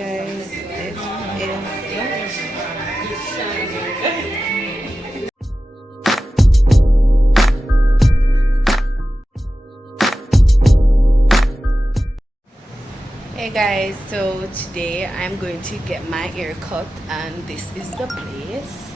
guys, this is hey guys, so today I'm going to get my hair cut and this is the place.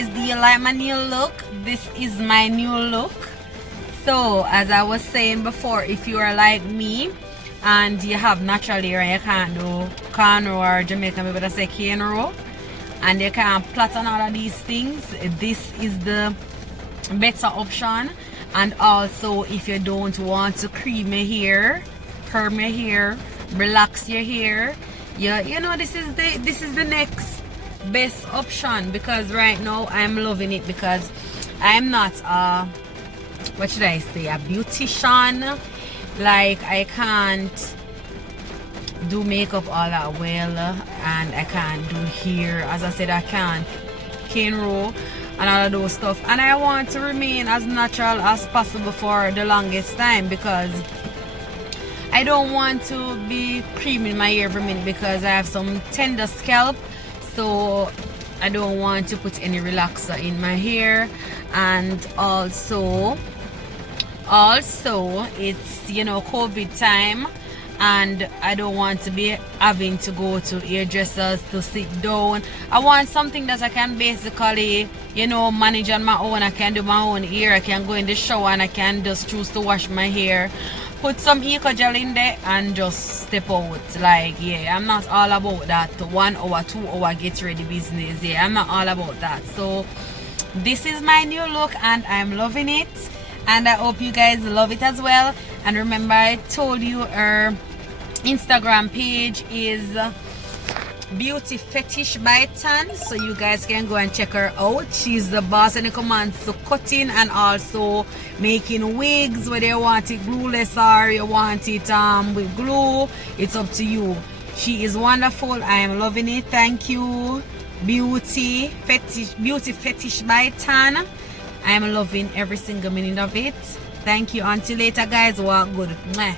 guys, do you like my new look? This is my new look. So as I was saying before, if you are like me and you have natural hair and you can't do cornrow or Jamaican, maybe that's say cane row, and you can't plait on all of these things, this is the better option. And also, if you don't want to cream your hair, perm your hair, relax your hair, you know, this is the next best option, because right now I'm loving it, because I'm not what should I say, a beautician. Like, I can't do makeup all that well, and I can't do hair, as I said, I can't cane row and all of those stuff, and I want to remain as natural as possible for the longest time, because I don't want to be creaming my hair every minute, because I have some tender scalp, so I don't want to put any relaxer in my hair. And also it's, you know, COVID time, and I don't want to be having to go to hairdressers to sit down. I want something that I can basically, you know, manage on my own. I can do my own hair. I can go in the shower and I can just choose to wash my hair, put some eco gel in there, and just step out. Like, yeah, I'm not all about that 1 hour 2 hour get ready business. Yeah, I'm not all about that. So this is my new look and I'm loving it, and I hope you guys love it as well. And remember, I told you our Instagram page is Beauty Fetish by Tan, so you guys can go and check her out. She's the boss and the commands to cutting and also making wigs, whether you want it glueless or you want it with glue. It's up to you. She is wonderful. I am loving it. Thank you, Beauty Fetish by Tan. I am loving every single minute of it. Thank you. Until later, guys. Walk good. Mwah.